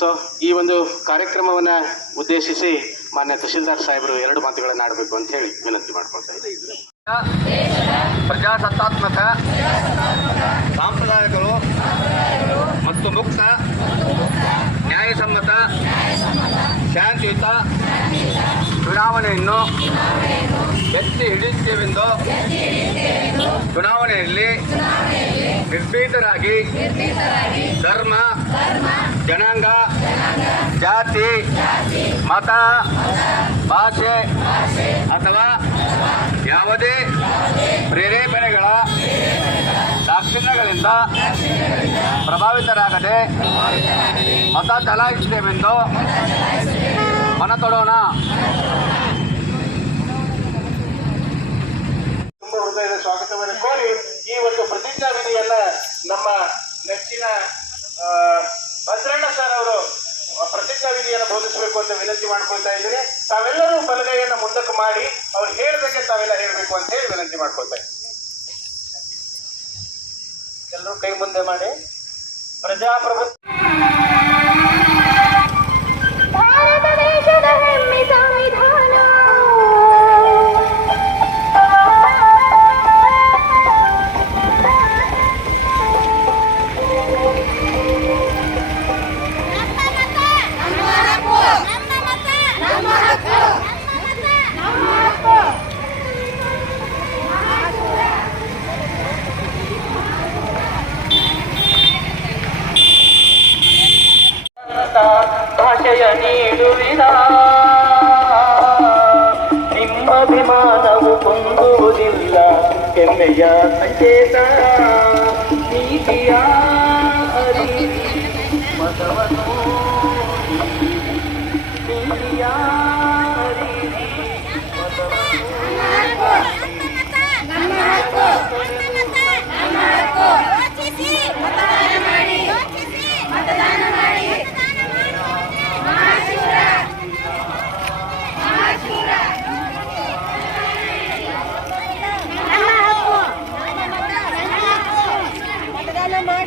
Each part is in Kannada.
ಸೊ ಈ ಒಂದು ಕಾರ್ಯಕ್ರಮವನ್ನ ಉದ್ದೇಶಿಸಿ ಮಾನ್ಯ ತಹಶೀಲ್ದಾರ್ ಸಾಹೇಬರು ಎರಡು ಮಾತುಗಳನ್ನು ಆಡಬೇಕು ಅಂತ ಹೇಳಿ ವಿನಂತಿ ಮಾಡ್ಕೊಳ್ತಾ ಇದ್ದೀನಿ. ಪ್ರಜಾಸತ್ತಾತ್ಮಕ ಸಾಂಪ್ರದಾಯಗಳು ಮತ್ತು ಮುಕ್ತ, ನ್ಯಾಯಸಮ್ಮತ, ಶಾಂತಿಯುತ ಚುನಾವಣೆಯನ್ನು ಎತ್ತಿ ಹಿಡಿಯುತ್ತೇವೆಂದು ಚುನಾವಣೆಯಲ್ಲಿ ನಿರ್ಭೀತರಾಗಿ ಧರ್ಮ ಜನಾಂಗ ಜಾತಿ ಮತ ಭಾಷೆ ಅಥವಾ ಯಾವುದೇ ಪ್ರೇರೇಪಣೆಗಳ ದಾಕ್ಷಿಣ್ಯಗಳಿಂದ ಪ್ರಭಾವಿತರಾಗದೆ ಮತ ಚಲಾಯಿಸಿದೆವೆಂದು ಮನ ತೊಡೋಣ ತುಂಬ ಹೃದಯದ ಸ್ವಾಗತವನ್ನು ಕೋರಿ ಈ ಒಂದು ಪ್ರತಿಜ್ಞಾ ವಿಧಿಯನ್ನ ನಮ್ಮ ನೆಚ್ಚಿನ ಆ, ಭದ್ರಣ್ಣ ಸರ್ ಅವರು ಪ್ರತಿಜ್ಞಾ ವಿಧಿಯನ್ನು ಬೋಧಿಸಬೇಕು ಅಂತ ವಿನಂತಿ ಮಾಡ್ಕೊಳ್ತಾ ಇದ್ದೀನಿ. ತಾವೆಲ್ಲರೂ ಬಲಗೈಯನ್ನು ಮುಂದಕ್ಕೆ ಮಾಡಿ, ಅವ್ರು ಹೇಳಿದಂಗೆ ತಾವೆಲ್ಲ ಹೇಳಬೇಕು ಅಂತ ಹೇಳಿ ವಿನಂತಿ ಮಾಡ್ಕೊಳ್ತಾ ಇದ್ದೀನಿ. ಎಲ್ಲರೂ ಕೈ ಮುಂದೆ ಮಾಡಿ. ಪ್ರಜಾಪ್ರಭುತ್ವ ಭಾಷೆಯ ನೀಡುವಿರ ನಿಮ್ಮಭಿಮಾನವು ಕುಂದುವುದಿಲ್ಲ ಹೆಮ್ಮೆಯ ಸಂಕೇತ ನೀತಿಯ ಅರಿವಿ ಮತವನ್ನು ನೀತಿಯ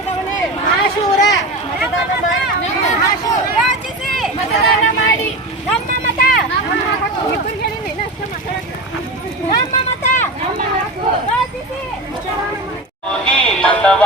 ಮಹಾಶೂರ ಮತದಾನ ಹಕ್ಕು ಯೋಚಿಸಿ ಮತದಾನ ಮಾಡಿ. ನಮ್ಮ ಮತ. ನಮ್ಮ ಮಾತಾಡಕ್ಕೆ ಮತ. ನಮ್ಮ ಹಕ್ಕು ಯೋಚಿಸಿ ಮಾಡಿ ಮತವ